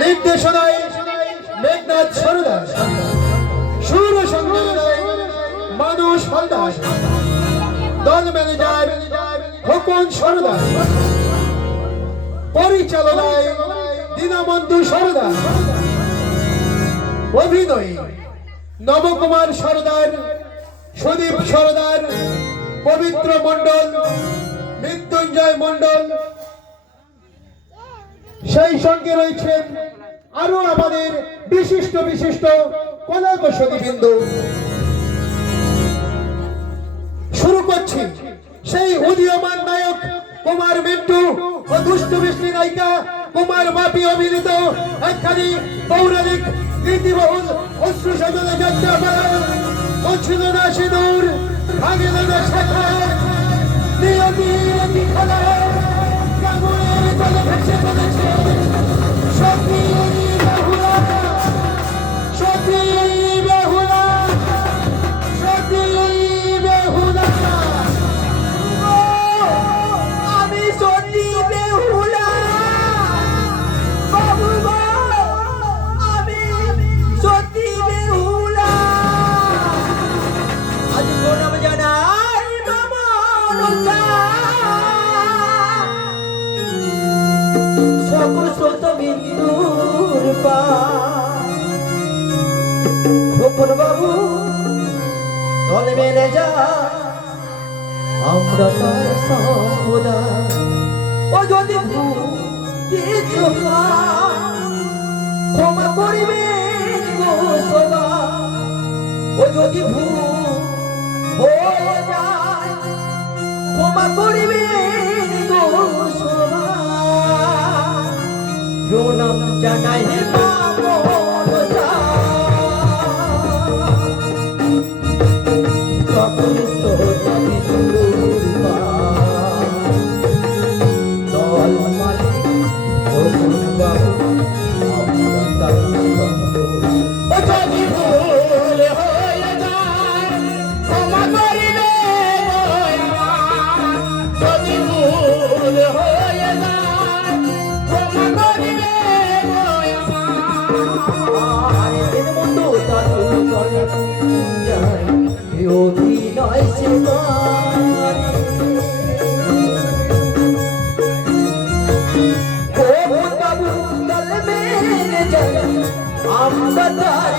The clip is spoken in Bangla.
নির্দেশনায় মেঘনাথ সরদার, সুর সঙ্গীতায় মানুষ হালদার, দল ম্যানেজার খোকন সরদার, পরিচালনায় দীনবন্ধু সরদার, অভিনয় নবকুমার সরদার, সুদীপ সরদার, পবিত্র মণ্ডল, মৃত্যুঞ্জয় মণ্ডল। সেই সঙ্গে রয়েছেন আরো আমাদের বিশিষ্ট বিশিষ্ট কলাকুশলীবৃন্দ। শুরু করছি সেই উদীয়মান নায়ক কুমার মিন্টু ও দুষ্টু বৃষ্টি নায়িকা কুমার বাপি অভিনীত একখানি পৌরাণিক গীতিবহুল অশ্রু সাধনা যাত্রা ছিল না সিঁদুর, ভাঙিল না শাখা, নিয়তি খেলা কামড়ের জলে ভেসে চলেছে সতী বেহুলা, সতী বেহুলা, সতী বেহুলা। আমি সতী বেহুলা বাবু গো, আমি সতী বেহুলা। আজ প্রণাম জানাই বামনতা, সকল স্রোত বিন্দুর পা। খোকন বাবু দল মেলে যা, আমরা তার সম্পদা। ও যদি কিছু ক্ষমা করিবে গো সদা, ও যদি হয়ে যায় ক্ষমা করিবে গো সদা। প্রণাম জানাই বামনতা, সকল স্রোত বিন্দুর পা। দল মালিক খোকন বাবু আমরা তার সম্পদা। ও যদি ভুল হয়ে যায় ক্ষমা করিবে গো আমার, যদি ভুল হয়ে যায় ক্ষমা করিবে গো আমার। এর মতো তার চলে যায় অভিনয় সে খোকন বাবু দল মেলে যায়, আমরা তার